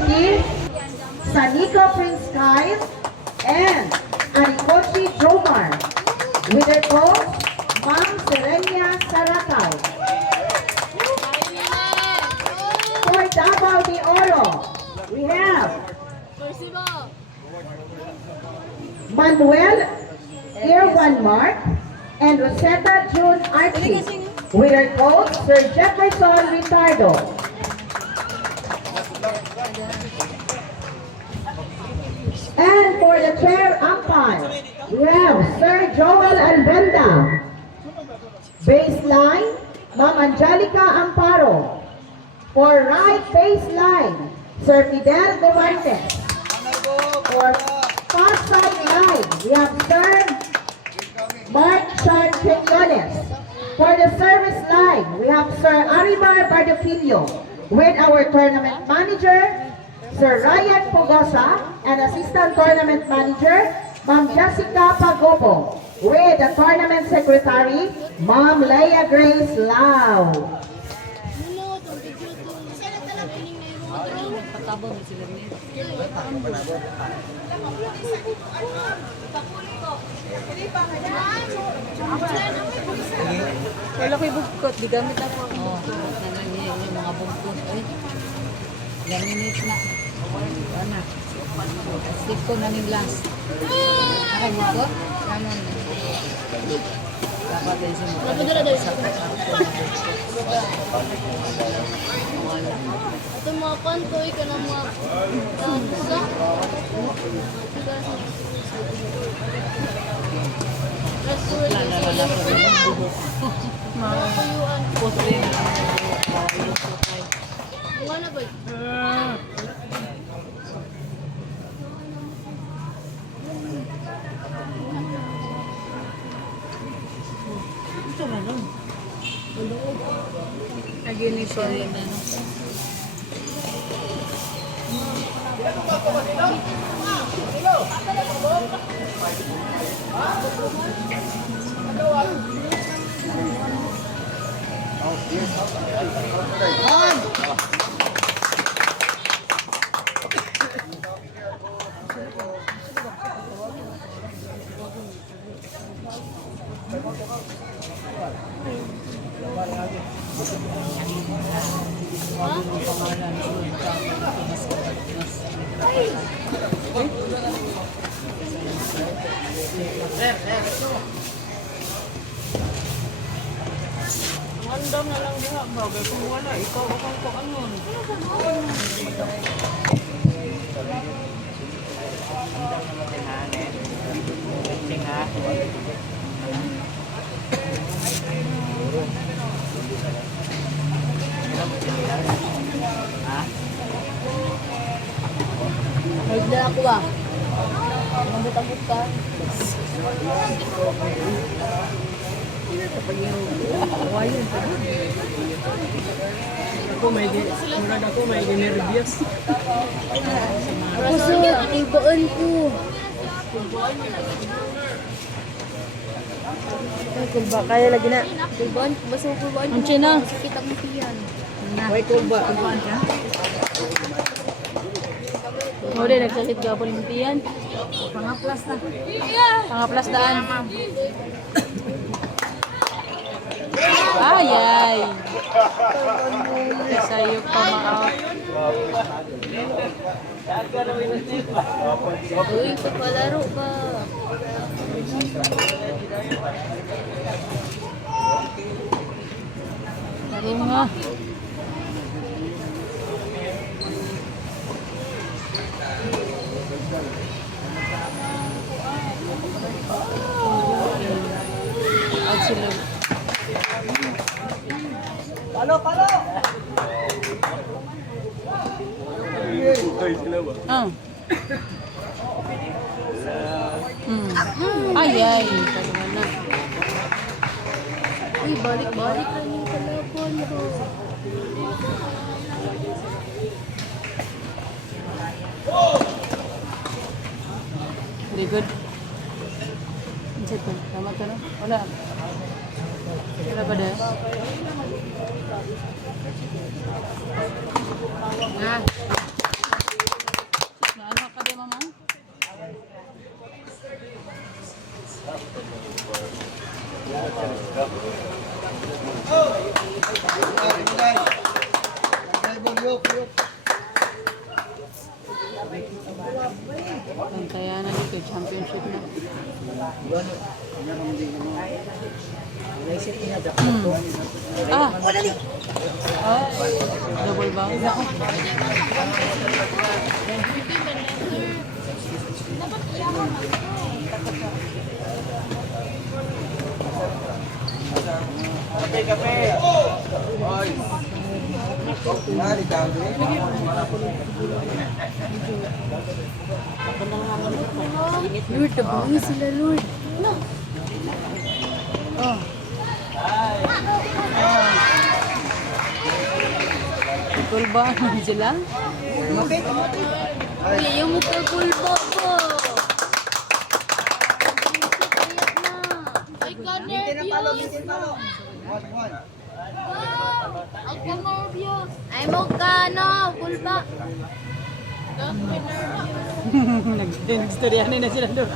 City, Sanika Prince Kyle, and Arikochi Jomar. With their coach, Ma'am Serenia Saratay. For Davao de Oro, we have Manuel Irwan Mark and Rosetta June Archie. With their coach, Sir Jefferson Ricardo. And for the chair umpire, we have Sir Joel Albenda. Baseline, Ma'am Angelica Amparo. For right baseline, Sir Fidel Domantes. For far side line, we have Sir Mark Charqueñones. For the service line, we have Sir Aribar Bardoquillo. With our tournament manager, Sir Ryan Pogosa, and Assistant Tournament Manager, Ma'am Jessica Pagopo. With the Tournament Secretary, Ma'am Leia Grace Lau. Wala ko'y bugkot, di gamit ako ang bugkot. Yung mga bugkot. Ay, ilang minutes na. Ano? Stick ko na ng last. Nakay bugkot? Kanon. Dapat ay sumukha. Ito mga kantoy ka ng mga dansa. Mga kuyuan. Buwan na ba? Ito na lang. Agini siya yun na. Mandam na lang diha, bagay kung wala, ikaw akong ko anon. Nagdala ako ba? Nabot-abot ka. Ako may nervyos. Puso, ibuon ko. Kulba, kaya lagi na. Kulbaan, basta kulbaan. Ang China. Sakit ang tiyan. May kulba. Kulbaan ka? O din, nagsakit ka po ng tiyan. Pangaplas na. Pangaplas daan. Ay, ay. Sayok pa ma-out. Uy, pagpalaro ba? Laro nga. Out sila. Palo! Ah. Ay, ay. Talaga na. Uy, balik-balik lang yung kalabon ko. Very good. Insert ko. Tama ka na? Wala. Wala ba dahil? Ah. Ah! Ah, double bounce ako. Lord, tabangi sila, Lord. No. Oh. Ikul ba sila? Uy, yung mukha kulbo ko. Ay, ka-nervyos. Ay, ka-nervyos. Ay, mukha, no, kulba. Nagstoryanin na sila doon.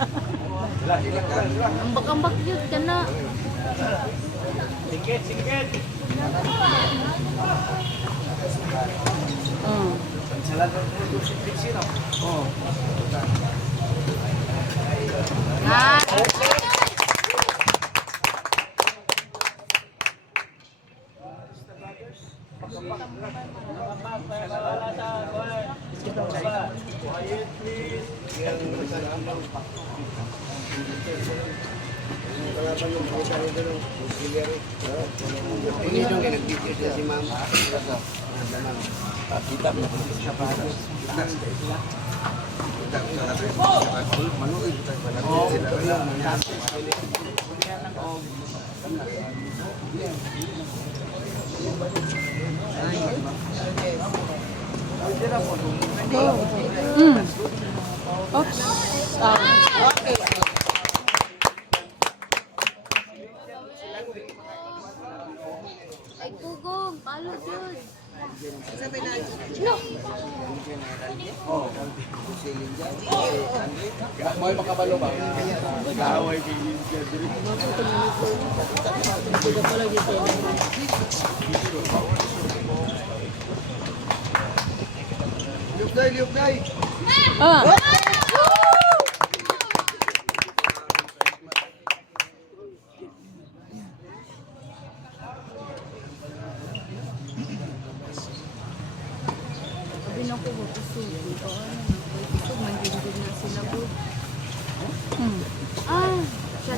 Ambak-ambak yun ka na. Oh. Ha? Oops. Okay. Ay, kugong. Palo dun. Ah. Sabi ko, kusog. Kusog, manggigil na sila po. Ah, siya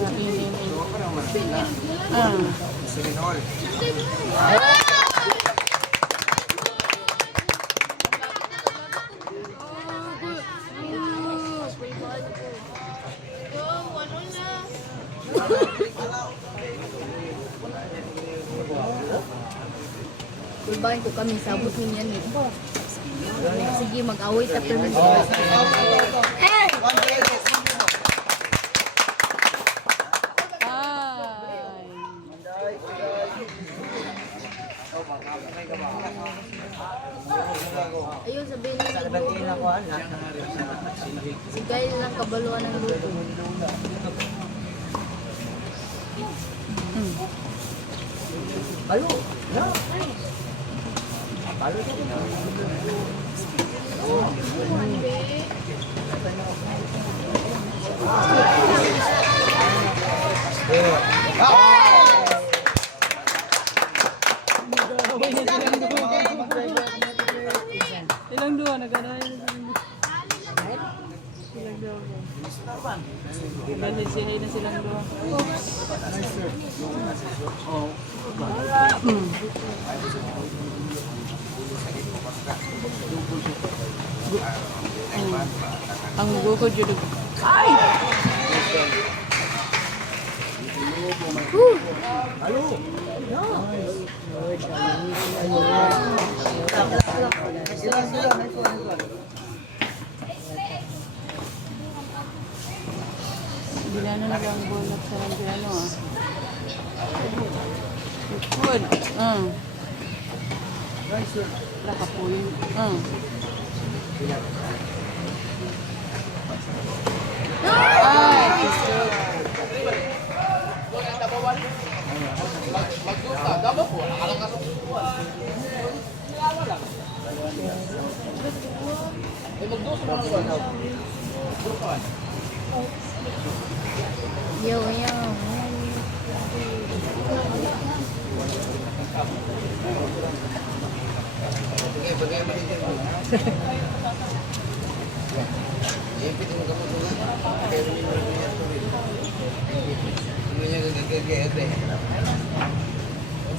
Kulbahin ko kami, sabot niya ni. Sige, mag-away ta pero ayun, sabihin niya. Si Guy lang kabaluan ng luto. Ilang dua nagkanayan na ilang dua. Nalisihay na silang dua. Ang gukod yun. Ay! Hindi na nagang bulak sa ano ah. Good. Nakapuyin. Ay! Yo, yo.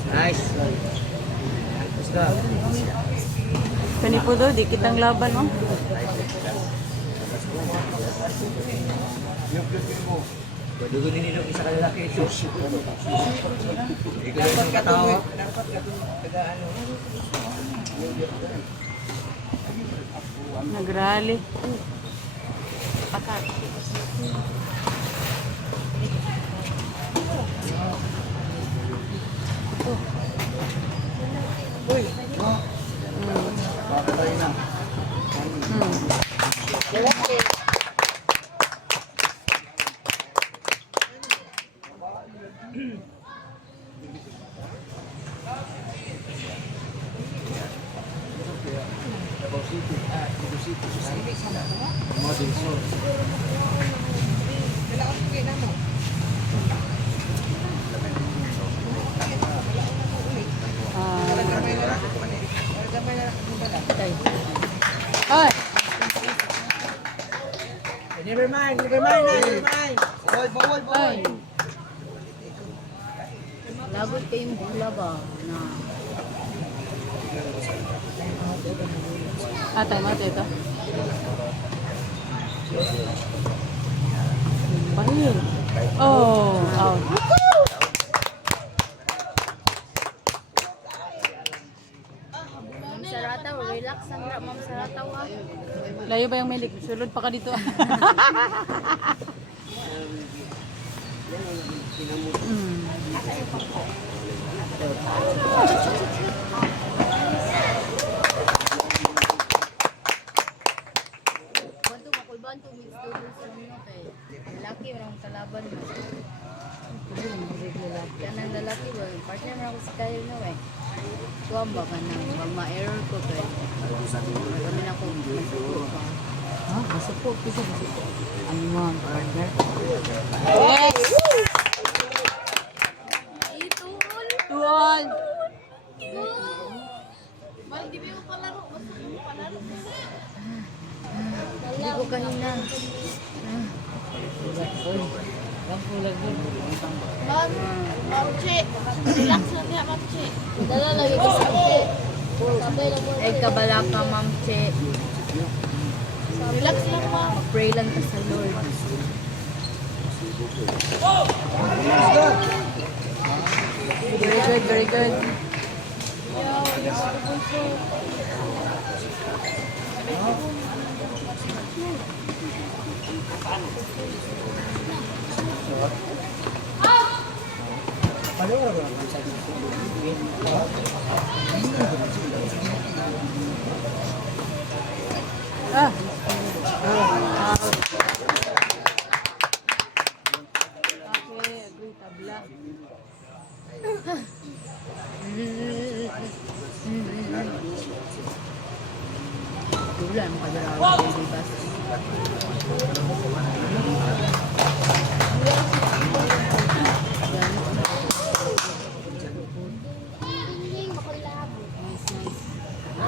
Nice. Basta. Kani po daw, di kitang laban, oh. Dugunin nilo isa ka lalaki ito. Ikaw lang yung katao. Nagrally. Pakat. Ay! Never mind, never mind, never mind. Boy. Ay! Lagot kayong bula ba na Atay, mata ito. Bahil. Oh, out. Ma'am Sarataw, relax ang Ma'am Sarataw ha. Layo ba yung melik? Sulod pa ka dito. Bantu makul bantu mix double sa mga kay lalaki orang kalaban mo. Kanang lalaki ba, partner mo ako sa kayo no eh. Tuwang ba ka nang ma-error ko kay. Kami na kung masuko pa. Ha? Masuko. Pisa masuko. Ano mo ang partner? Yes! Tuwan! Hindi ko kahina. Ma'am Che, relax lang niya, Ma'am Che. Dala lagi ko sa Che. Sabay lang mo. Ay kabala ka Ma'am Che. Relax lang, Ma'am. Pray lang ka sa Lord. Very good, very good. Ah. Okay, agree, tabla. Dulan mo kadaraw ng bibas.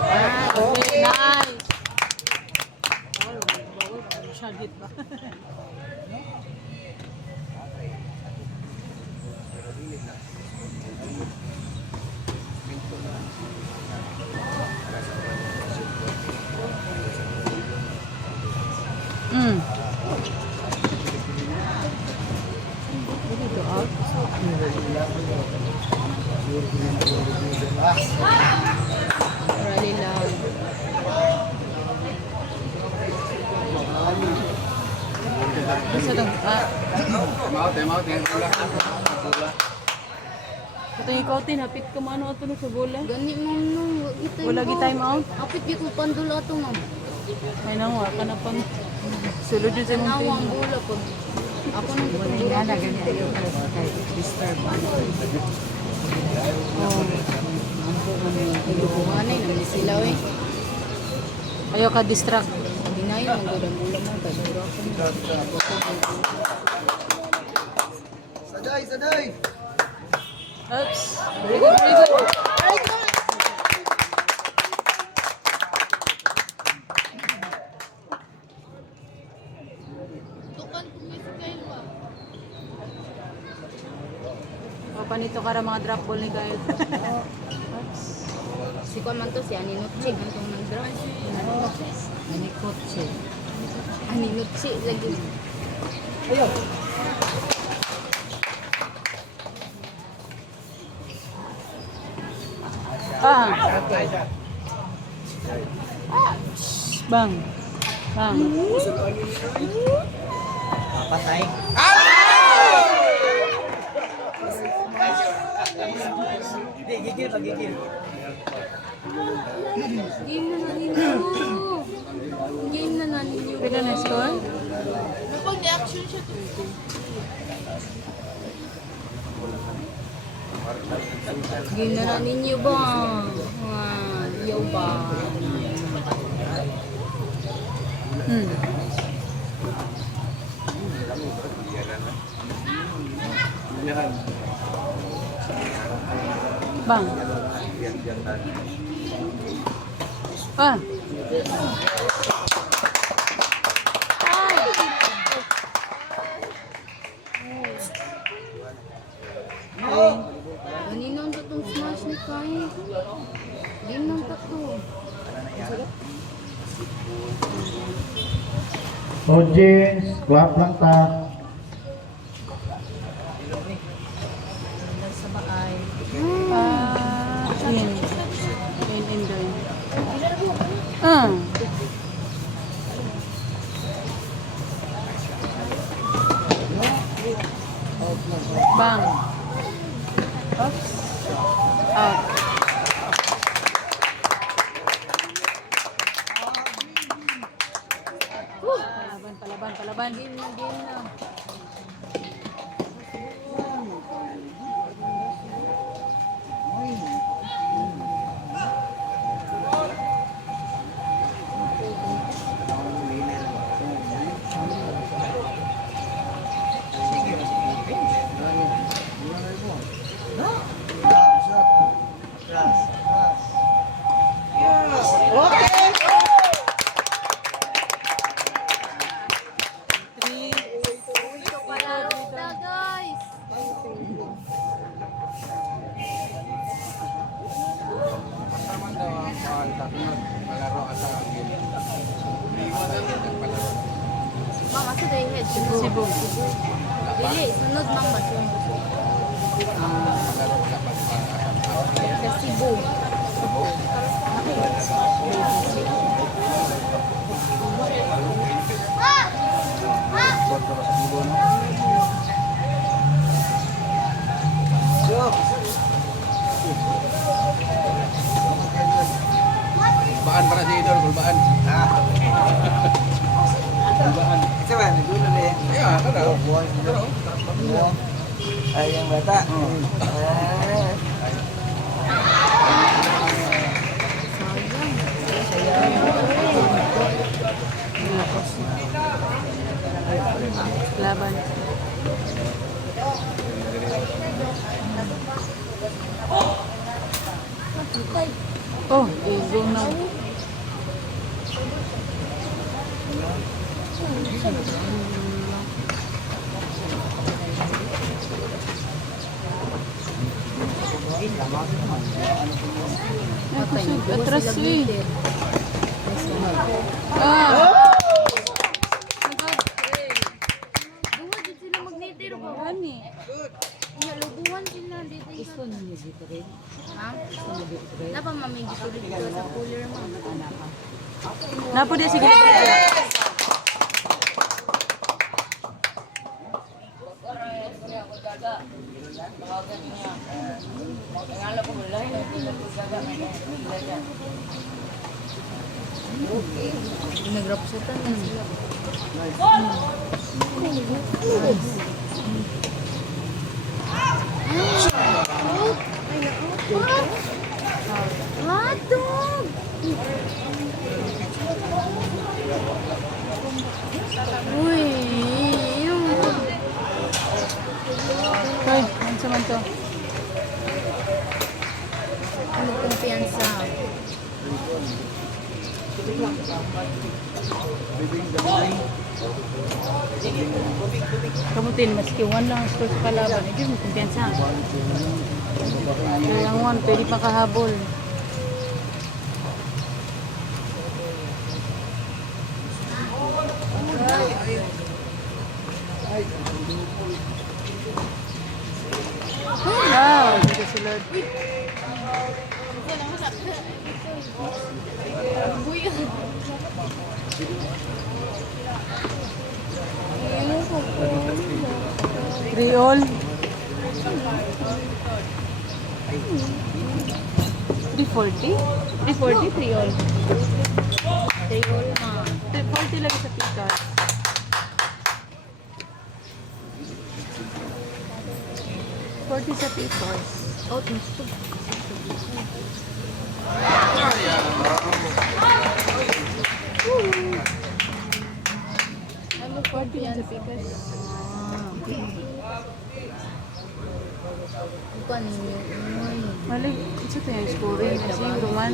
Ah, okay, nice. Shagit ba? Dito out. Rally lang. Isa lang. Katong ikaw tinapit ka mo ano ato no sa bola. Gani mo nung Wala gi time out. Apit di ko pandula to ma'am. May nang wa ka na pang sulod yun sa mong Nawang bola po. Ako nang nga na gani ayo ka kay disturb. Oh, Manay na silaw eh. ayo ka distract. Binay Ngayon, ang gulang-gulang mo. Kasura ko. Saday, saday. Oops. Very good, very good. Tukan ko may Kyle ba? O, panito ka ra mga drop ball ni Kyle. Si Kwan man to, si Aninutsi. Ang itong nag-drop. Manikotse. Aninutsi lagi. Ah. Bang. Bang. Patay. Hindi, gigil, pagigil. Game na na ninyo. Game na na ninyo. Pwede na score? May pag-reaction siya to. Game na na ninyo ba? Yaw ba? Hmm. Bang. Ah. Kanino ang tatong smash ni Kai? Game ng tato. Audience, clap lang ta. Sa baay. Ah, yun. Yun, enjoy. Ah. Bang. Oops. Out. Palaban, palaban, palaban. Game na, game na. Na, guys! Mama, sa day head. Cebu. Dili, sunod mang masunod. Sa Cebu. Kulbaan para si Idol, kulbaan. Kulbaan. Kasi ba, nagulo na yan. Iya, kada. Ay, yung bata. Laban. Oh, go now. Kusog, atras eh. Ah! Duwa, dito sila mag-nader ko. Ani? Lubuhan sila dito. Gusto niyo dito rin? Ha? Gusto niyo dito rin? Dapat mami dito dito sa cooler mo. Napo di, sige. Nag-drop sa tanan sila. What dog? Kamutin, maski 1 lang score sa kalaban. Hindi mo kumpiyansa. Kaya ang 1, pwede makahabol. Wow, dito si Lord. Creole. 340? 340 Creole. Creole ma. 340 lagi sa pikas. $40 sa pikas. Out gusto. Ano 40 yan sa pikas? Bukan ninyo. Mali, isa to yung scoring. Kasi Roman.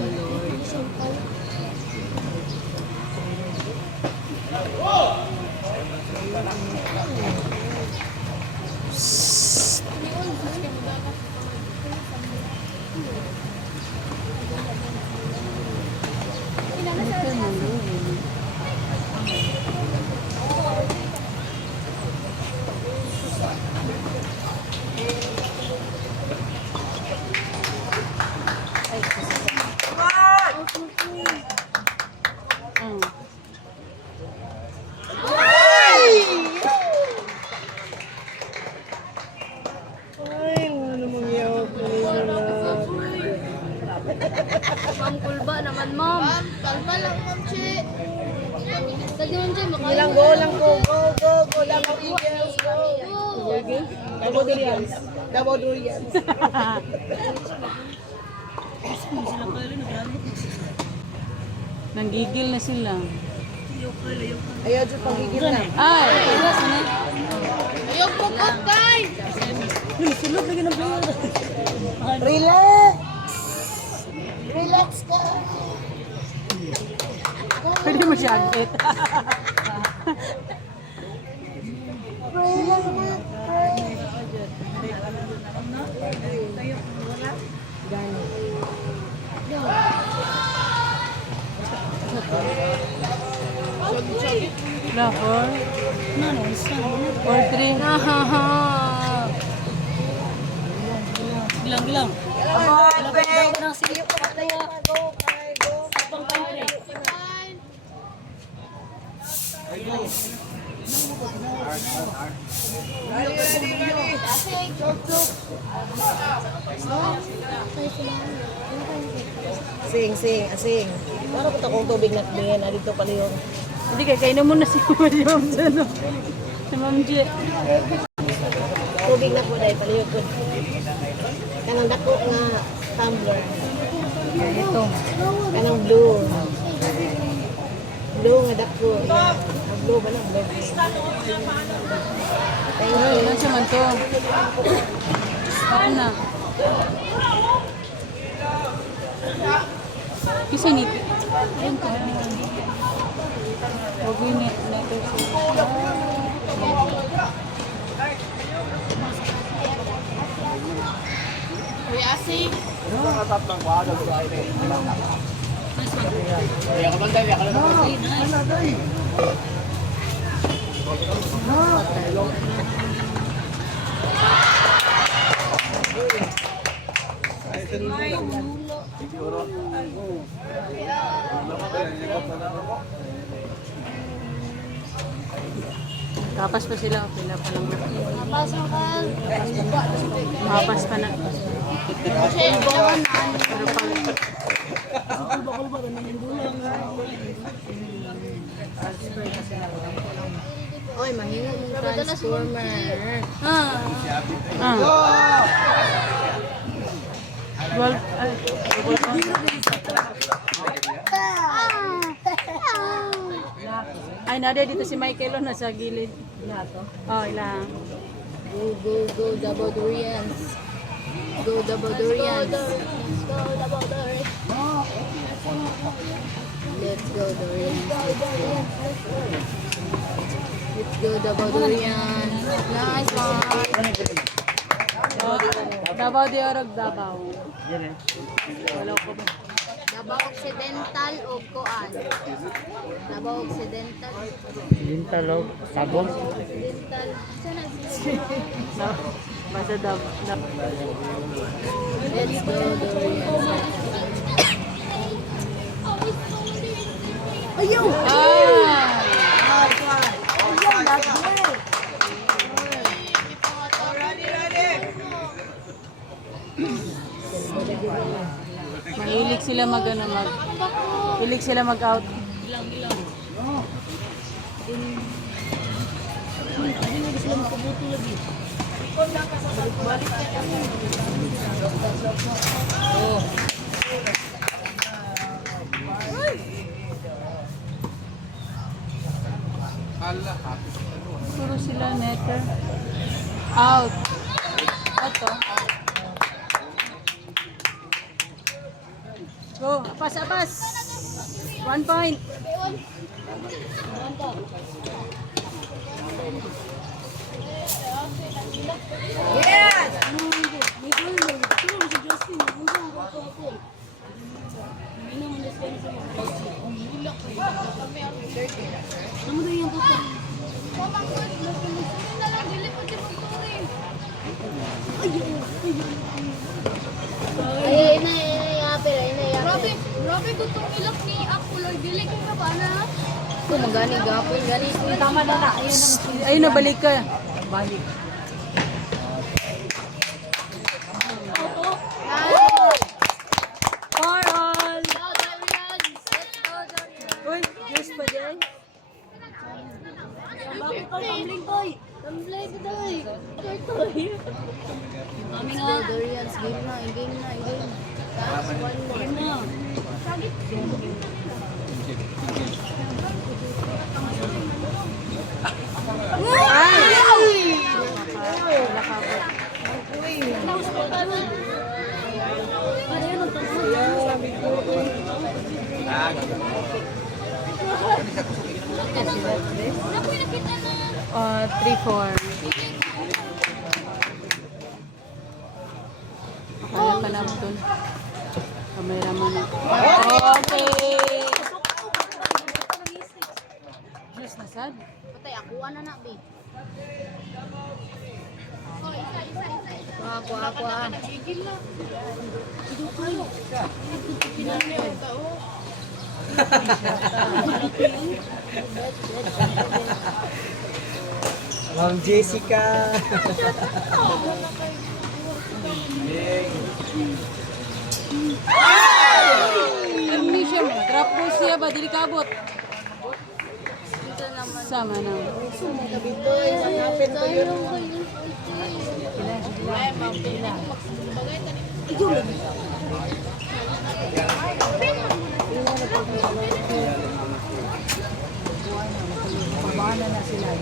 Ma'am Kulba naman, ma'am. Ma'am, kalma lang, Ma'am Chi. Sige, ma'am, Jay, makain. Lang go, go, lang go, Eagles, go. Double Durians. Double Durians. Nanggigil na sila. Ayaw dyan pagigil na. Ay! Ayok po po, guys. Relax! Relax ka! Pwede mo siya agit. Wala, 4? 4-3. Gilang. Sing. Ano ko kung tubig na tingin na dito pala yung Hindi kaya kainom mo na si Ma'am Jano. Si Ma'am J. tubig na po dahil pala yung good. Kanang dako nga tumbler. Ito. Kanang blue. Blue nga dako. Yan. Ang blue ba lang? Blue. Thank Ay, you. nasa man to. Ano na? Kasi nipi. Ayun ko. Huwag yung neto siya. Kuya Asi. Kapas pa sila. Pila pa lang. Napasok ka. Mapas pa na. Chi, bawan na. Pero pag Oy, mahina yung transformer. Ah. Well, ay, ay, nada dito si Michael, nasa gilid. Oh, ilang. Go, double durians. Go, double durians. Let's go, durians. Davao Durian. Nice one. Davao di Orog, Davao. Wala ko ba? Davao Occidental o Kuan? Davao Occidental. Lintalog, sabon. Occidental. Sana sila. Basta Davao. Let's go, Durian. Mahilig sila hilig sila mag-out. Allah. Puro sila netter. Out. Ito. Go, apas. 1 point. Ay, inayapir. Grabe gutong ilak ni ako Lord dili kay ka ba na? Kung magani gapon, gani. Tama na na. Ayun na, balik ka. Balik. For all. Uy, juice pa din. Bakit ka tumbling toy? Tumbling toy. Let's go, Durians. Game na. One more. Naku nakita na. 3-4. Akala ka na doon. Kamera mo na. Okay. Juice na sad. Patay, ako na bi. Oh, isa. Ako. Nagigil na. Ma'am Jessica. Amnesia mo. Drop mo siya ba? Dili kabot. Dito naman. Sama na. Bitoy, hanapin ko yun.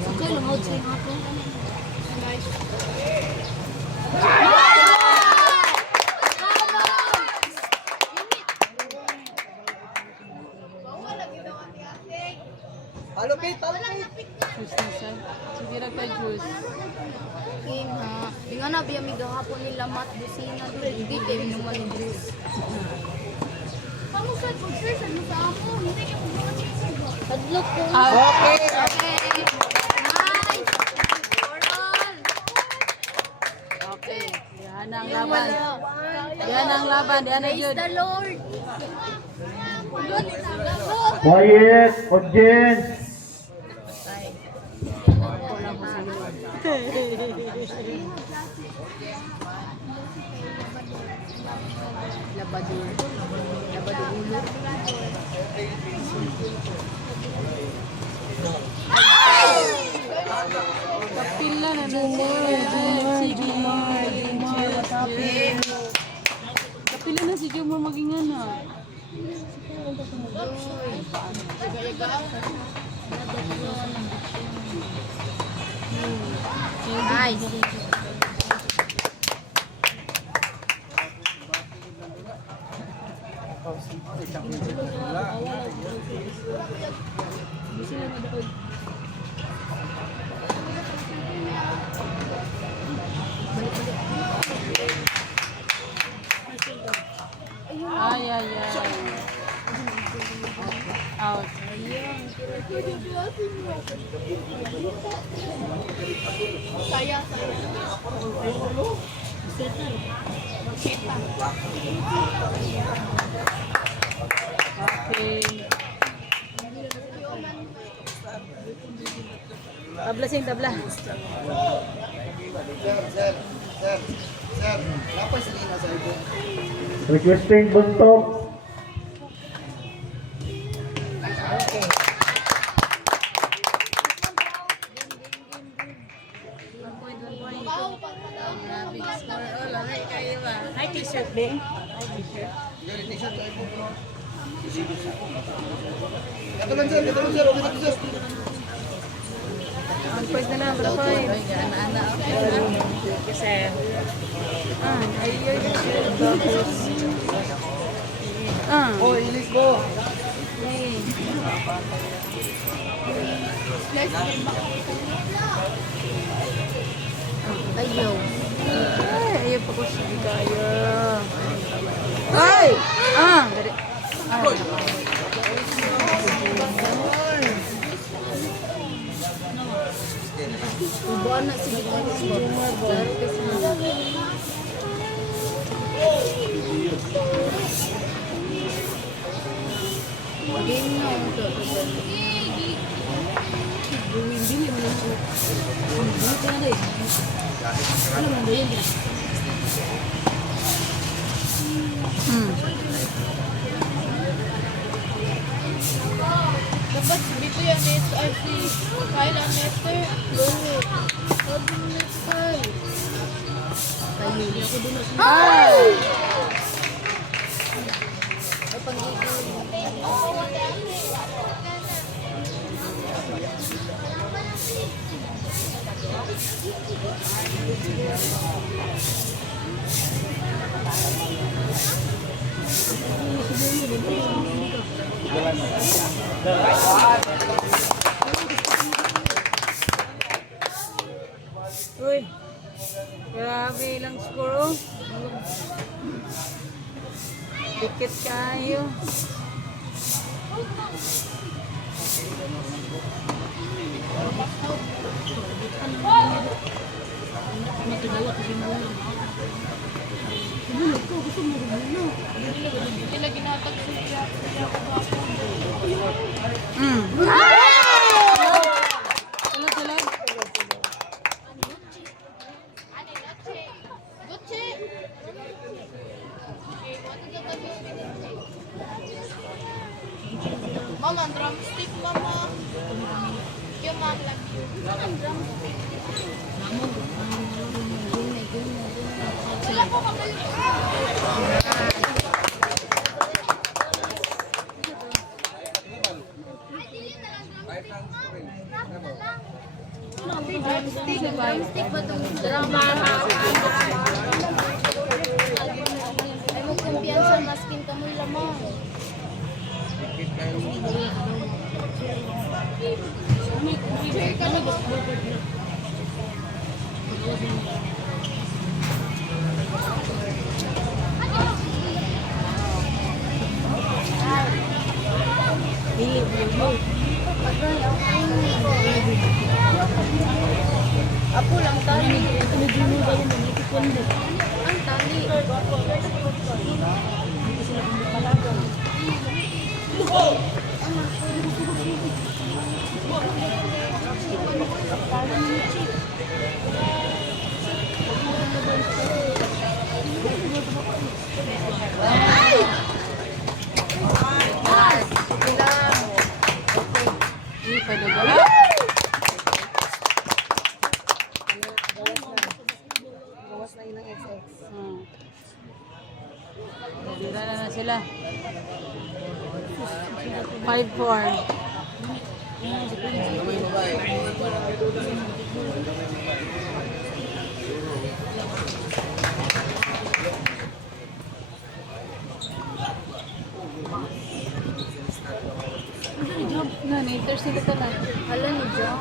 Okay, lumot sa ako. Palupit. Juice na sad. Sige lang ka juice. King ha. Tinga na biya mi gahapon nila mat busina do. Hindi kay inuman ni juice. Kamu sa pag-share sa ako. Hindi ka mo Hadlok ko. Okay. Okay. Nice. For all. Okay. Yan ang laban. Yan ang laban. Yan ang Praise jud. the Lord. Quiet, audience. Labador. Labador ulo. Kapila na sige. Kapila na si Jumar maging ano. Nice. Saya. Okay. Tabla sing tabla. Requesting buntok. Ay, t-shirt din. Katulan sir, okay dito sir. Ang first na lang, bro. Ana-ana. Kasi, ayun. Oh, ilis mo. Ayaw. Ay, ayaw pa ko siya kaya. Ay! Dari. Ubuan na sige ko. Laro kasi na. Game na ito. Bili mo lang ito. Ito na rin. Ano man ba yun? Dapat dito yan neto ay si Kyle ang netter. Sabi mo next time. Kayo. Ako din ako. Ay! Ay, pang-ibig. Uy. Grabe lang score, oh. Dikit kayo. Sila ginatag siya. Tulag-tulag. Gucci. Mama, drumstick, mama. Yung mom love you. Drumstick. Wala po kabalik. Drumstick ba itong drama? Ay mo kumpiyansa maskin ka mo lamang. Apo lang tali. Ang tali. Dira na sila. 5-4. Na, nater sila ka na. Hala ni Jom.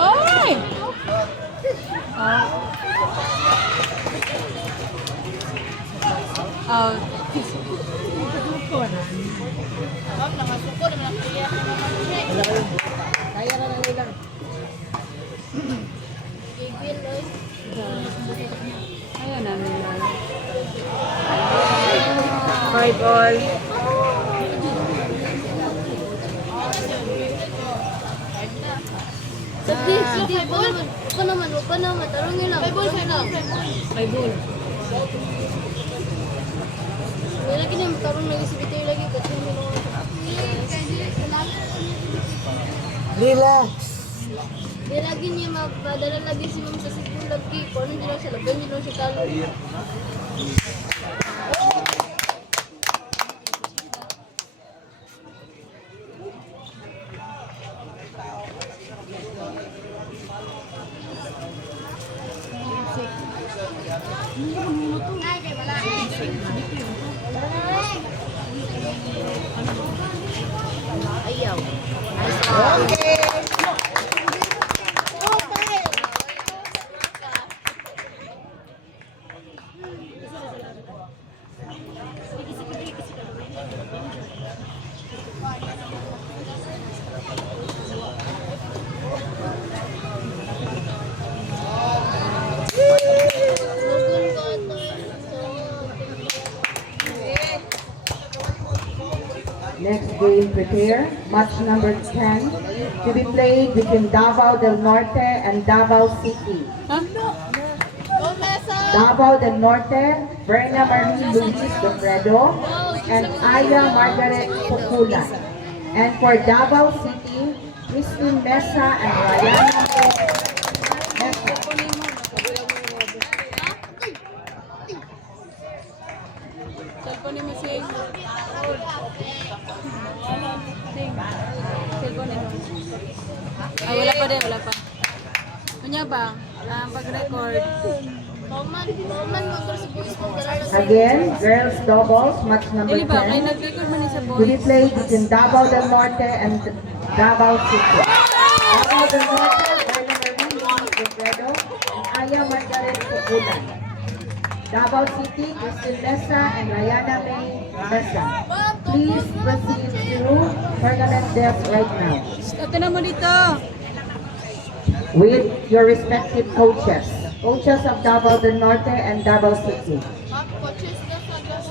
Oy! Oh. Ma'am, nakasuko naman ang kaya naman siya. Kaya na lang nila. Gigil, oy. Ayan na nila. 5 all. Hindi, ball. Huwag ka naman. Tarongin lang. May ball, lang. Ay, bull. May lagi na tarong lagi si Peter lagi. Kasi may mga... Relax. Di lagi niya mapadala lagi si ma'am sa sipon lagi. Kung ano nila siya, laban nila siya talo. Ayaw. Okay. Lugun ko ito. Next game prepare. Match number 10 to be played between Davao del Norte and Davao City. Go, Mesa! Davao del Norte, Berna Marie Luis Dofredo, and Aya Margaret Pukulan. And for Davao City, Christine Mesa and Ryan Mesa. Cellphone ni Missy. Cellphone ni. Ah, wala pa din, wala pa. Kunya ba? Pag-record. Bauman, mag-girls boys mo. Again, girls doubles, match number Dili ba? Kaya 10 nag-record man ni sa to be boys. played between Davao del Norte and Davao City. Davao del Norte, Berna Marie Luis Dofredo, and Aya Margaret Pukulan. Davao City, Christine Mesa and Rayana May Mesa. Please proceed to tournament desk right now Ito na mo dito. with your respective coaches. Coaches of Davao del Norte and Davao City. Ma'am, coaches na sa gas.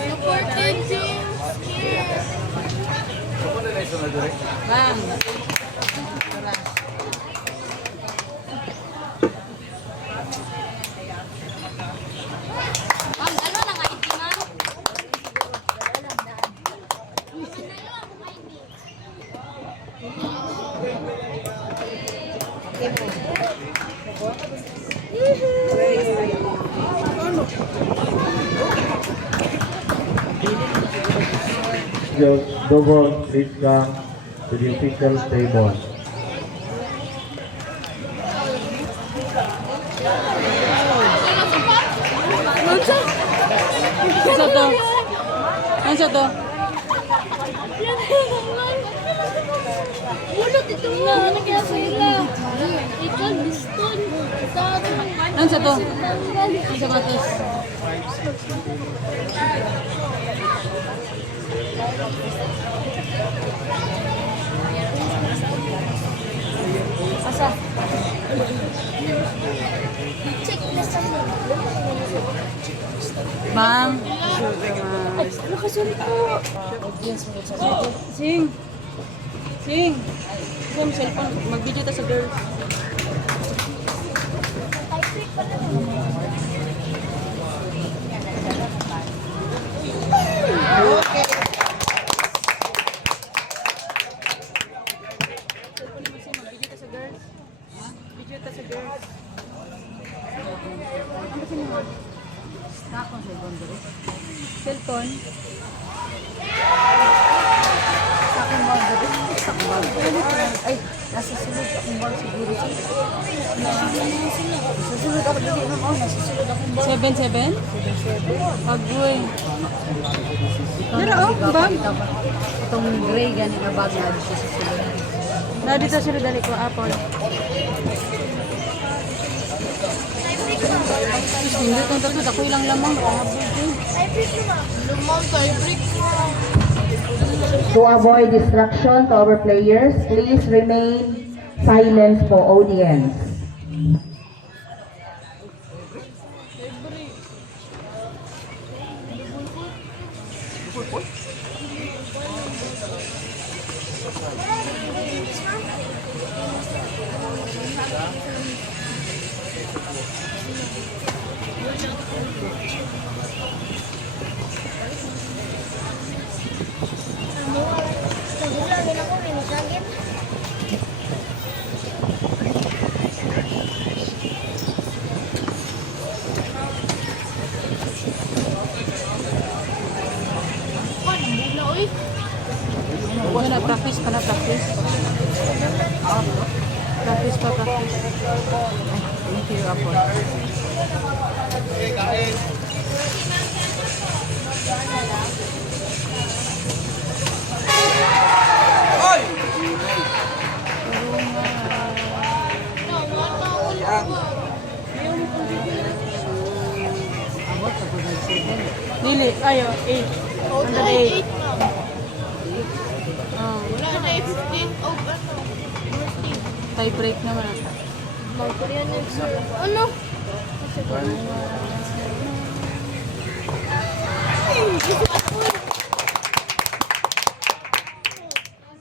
Supporting teams here. Bang. Ma'am, ano na nga iti, ma'am? Girls double, please come to the official table. Ano to? Ano to? Mulot ito nga, ano kaya sa ila? Ikaw, biston. Ano to? Ang sapatos. Asa? Checklist ang Ma'am. ano kasi ito? Sing. Sing. Sing, cellphone. Mag-video ta sa girls. Okay. Mag-video ta sa girls. Video ta sa girls. Cellphone. Sa akong bag, gabi. Sa akong bag. Ay, nasa sulod akong bag siguro. Sa sulod ako dito, ma'am. Nasa sulod akong bag. 7-7? Agoy. Pero oh, bag. Itong gray gani na bag na dito sa sulod. Na dito sila dali ko apple. Hindi itong tatlo, ako ilang lamang. Lumang tayo, break. To avoid distraction to our players, please remain silent for audience. Lagi na ko, minusagin. Wala, practice pa na, practice. Practice pa, practice. Ay, thank you, apple. Dili, ayo, 8. Under 8. Wala na 15 o ano? Tie break naman ata. Magkuriyan na ano?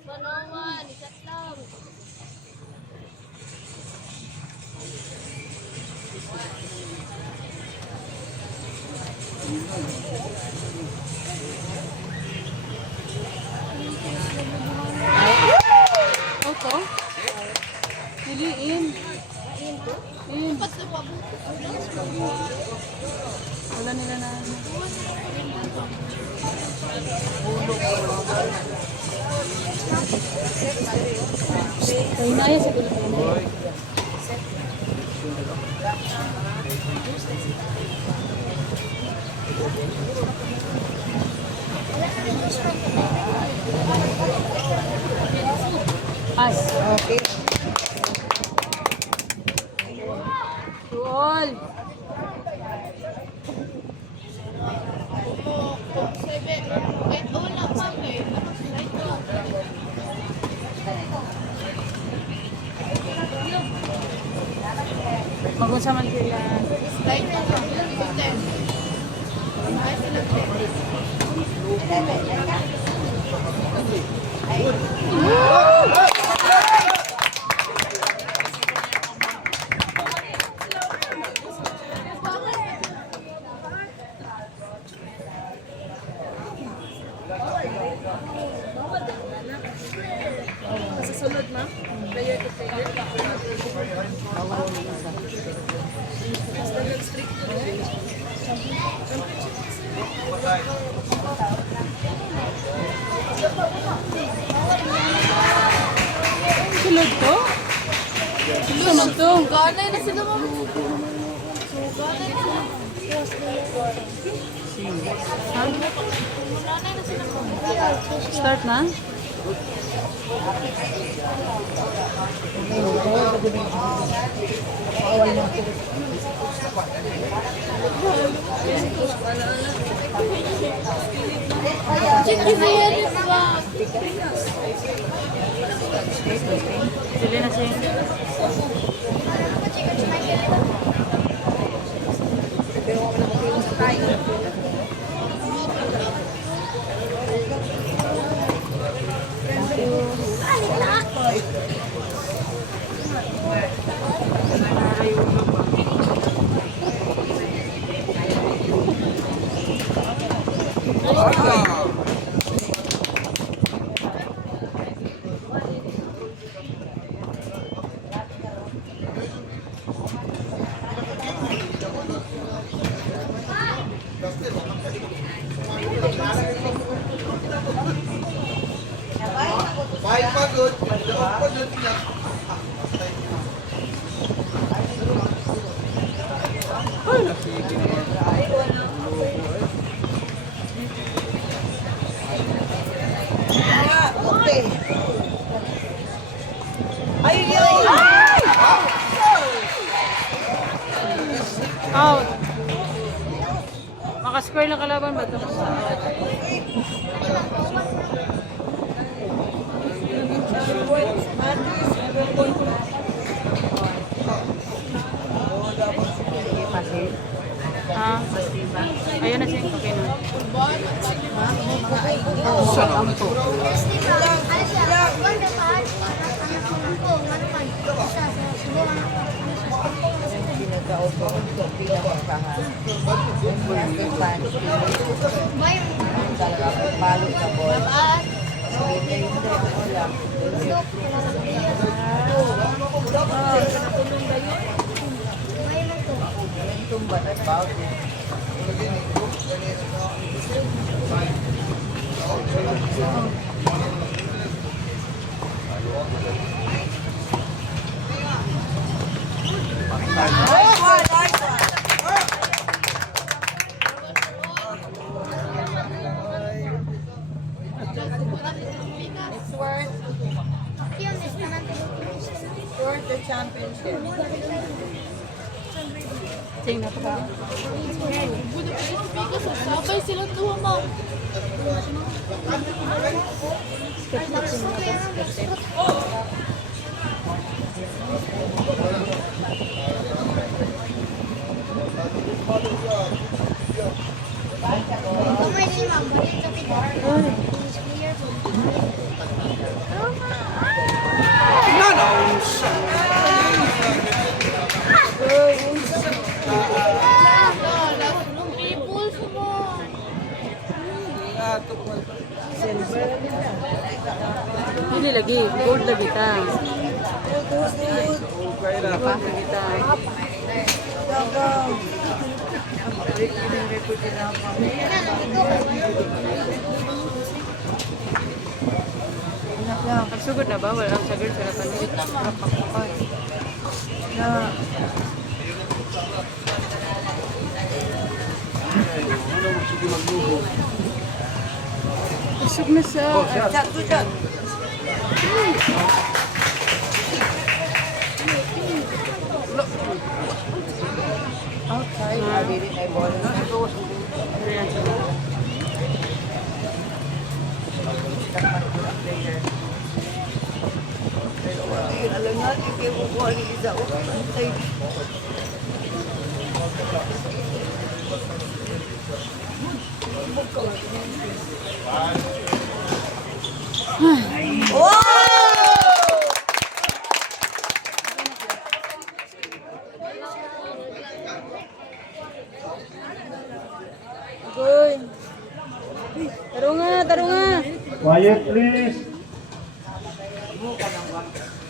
Manawan, isat lang. Auto? Diliin. In. Wala nila na ano. Kaya na yan, siguro kayo na. As. Okay. To all. Magunsa man sila. Basta sulod to? Gusto mo to? Ganay na sila ma'am. Ganay na sila. Ganay na sila ma'am. Start na? Chicken na yan ba? Sili na siya. Okay. Ayun yun! Out. Maka-square na kalaban ba ito? Ah, ayun na siya. Okay na. Worth the championship. Sing na to ba? Sabay sila tuwa ma'am. Hindi lagi. Gold lagi ta. Gold lagi ta. Ang sugod na ba? Wala ang sagad sa kanin. Busog na sa... Outside, I didn't I bought alam natin kayo kukuha ni Liza. Agoy. Tarunga, tarunga. Quiet please.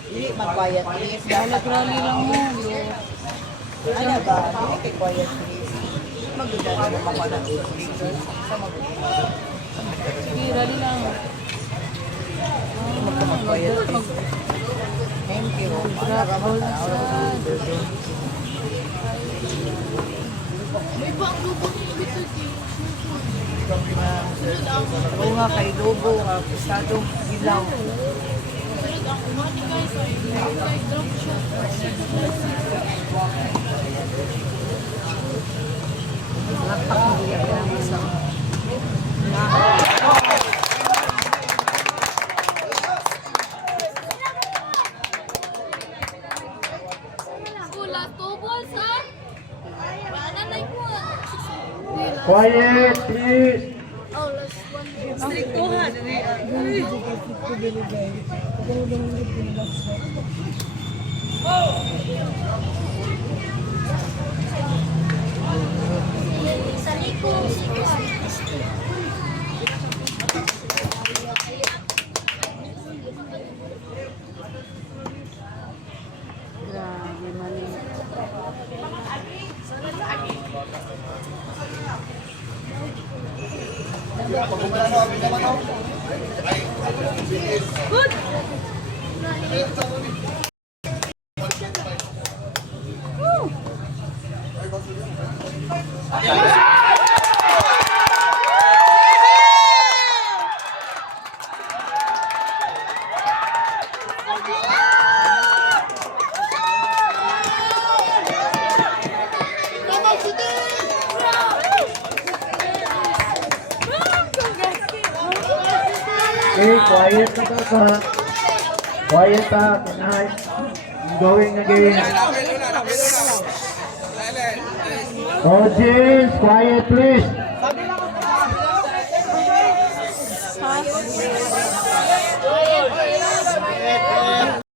Hindi mag-quiet please. Rally lang mo. Ano ba? Hindi kay quiet please. Magdala mo pa na speaker. Sa mag-quiet. Sige, rally lang. Mag-quiet please. Thank you. Congrats, May pa ang lubog dito Oo nga kay Lobo, pisadong ilaw. Sunod ang kumani guys. Guys, drop shot. Lapak mo diya kaya sa Gula, tubol, sir. Wala na po. Quiet, please. Oh, last one. Sa likod. grabe mali. Okay, quiet na daw pa. Quiet pa. Good night. Going again. Audience, quiet please.